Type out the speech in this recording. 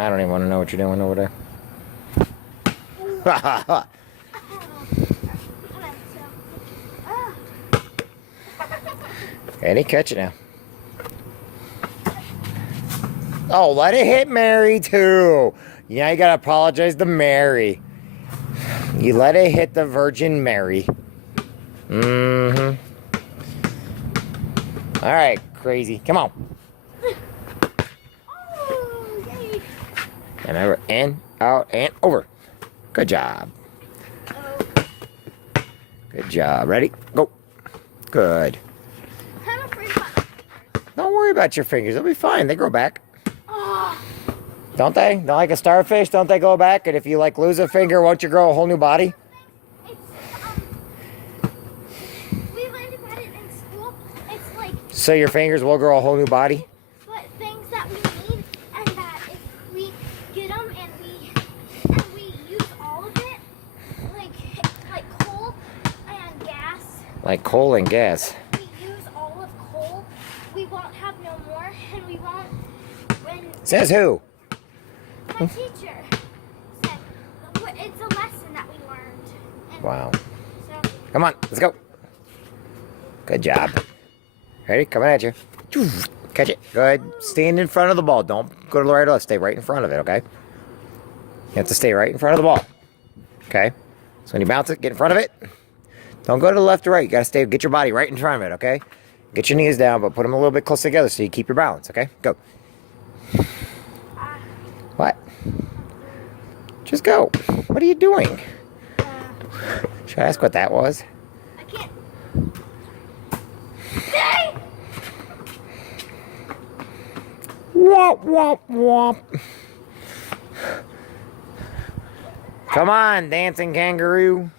I don't even want to know what you're doing over there. Ready? Catch it now. Oh, let it hit Mary, too. Yeah, you gotta apologize to Mary. You let it hit the Virgin Mary. Mm-hmm. All right, crazy. Come on. Oh, yay. And over, in, out, and over. Good job. Oh. Good job. Ready? Go. Good. I'm afraid about my fingers. Don't worry about your fingers. They'll be fine. They grow back. Oh. Don't they? Don't like a starfish? Don't they go back? And if you like lose a finger, won't you grow a whole new body? It's, we learned about it in school. It's like, So your fingers will grow a whole new body? but things that we need, and that if we get them and we use all of it, like coal and gas. Like coal and gas. We use all of coal, we won't have no more, and we won't. When Says who? my teacher said it's a lesson that we learned. And Wow. so Come on, let's go. Good job. Ready? Coming at you. Catch it. Good. Stand in front of the ball. Don't go to the right or left. Stay right in front of it, okay? You have to stay right in front of the ball. Okay? So when you bounce it, get in front of it. Don't go to the left or right. You gotta stay, get your body right in front of it, okay? Get your knees down, but put them a little bit close together so you keep your balance, okay? Go. What? Just go. What are you doing? Should I ask what that was? I can't. Stay! Womp, womp, womp. Come on, dancing kangaroo.